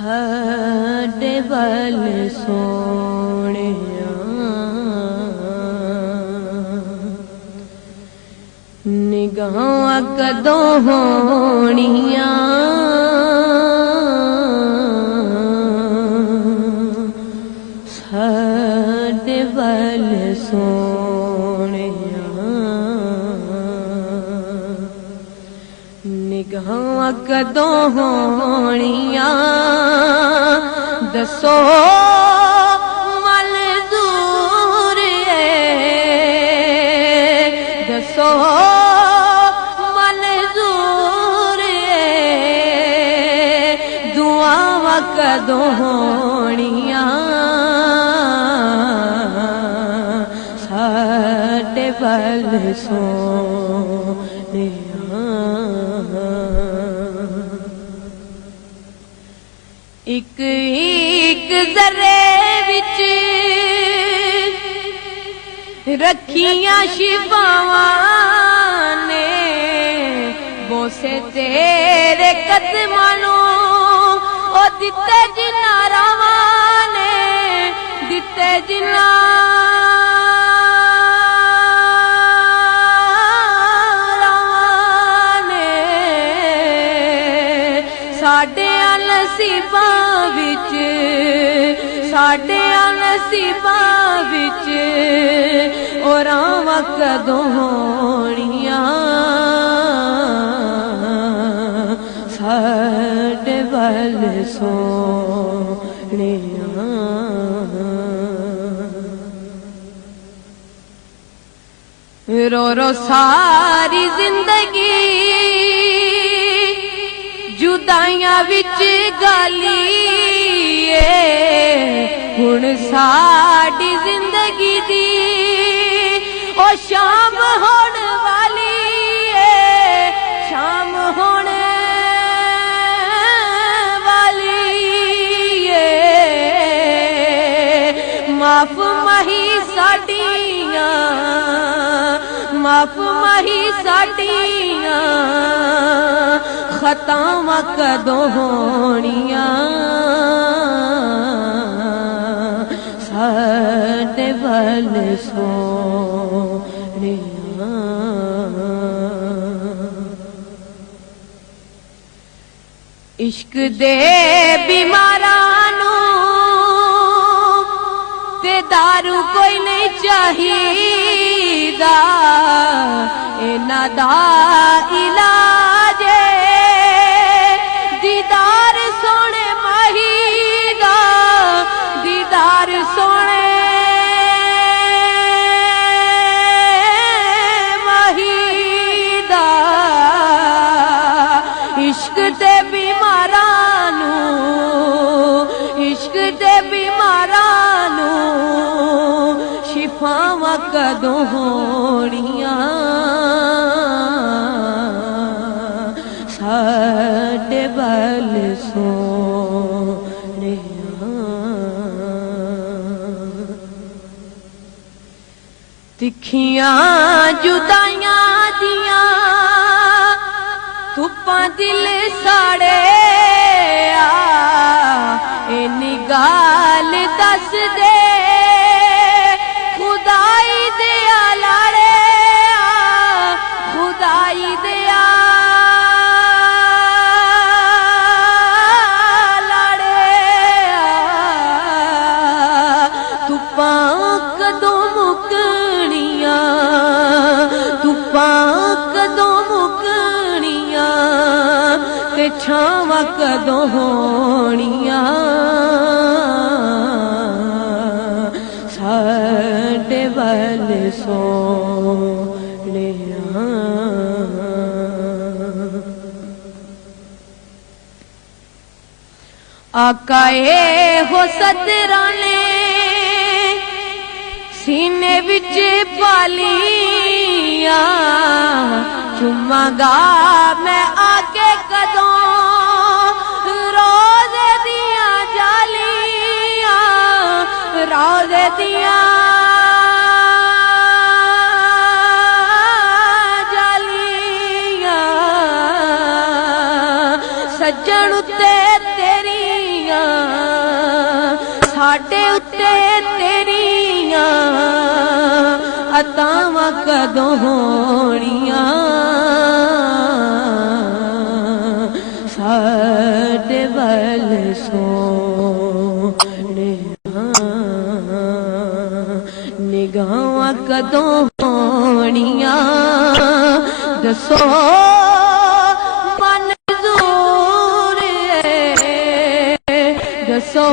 साडे वल सोहणिया निगाहां कदों होणियां साडे वल सोहणिया निगाहां कदों होणियां दसो मंजूर दसो मंजूर दुआवां कदों होणियां साडे वल सोहणिया एक एक जरे विच रखियां शिफावां ने बोसे तेरे कदमां नूं ओ दिते जिन्ना रावां ने दिते जिन्ना रावां ने साडे नसीबां विच साडे नसीबां विच ओ रावां कदों होणियां साडे वल सोहणिया रो रो सारी जिंदगी जुदाइयां विच गाली हुण साडी जिंदगी दी ओ शाम होण वाली शाम होण वाली माफ मही साडियां माफ मही साडियां खतावां कदों होणियां साडे वल सोहणिया इश्क दे बीमारां नूं ते दारू कोई नहीं चाहिदा इन्हां दा इलाज दीदार सोने माहीदा दीदार सोने माहीदा इश्क दे बीमारां नूं इश्क दे बीमारां नूं शिफावां कदों होणियां साडे वल सोहणिया तिखियां जुदाइयां दियां धुप्पां दिल साड़े इन्नी गल दस दे खुदाई दिया लाड़े खुदाई दिया छावां कदों होणियां साडे वल सोहणिया आकाए हो सदरा ने सीने विच पालियां चुमागा मैं आके कदों रोज़े दियां जालियां रोज़े दियां जालियां सज्जन उत्ते तेरियां साडे उत्ते तेरियां अतावां कदों होणियां साडे वल सोने निगाहां कदों होणियां दसो मंजूर है दसो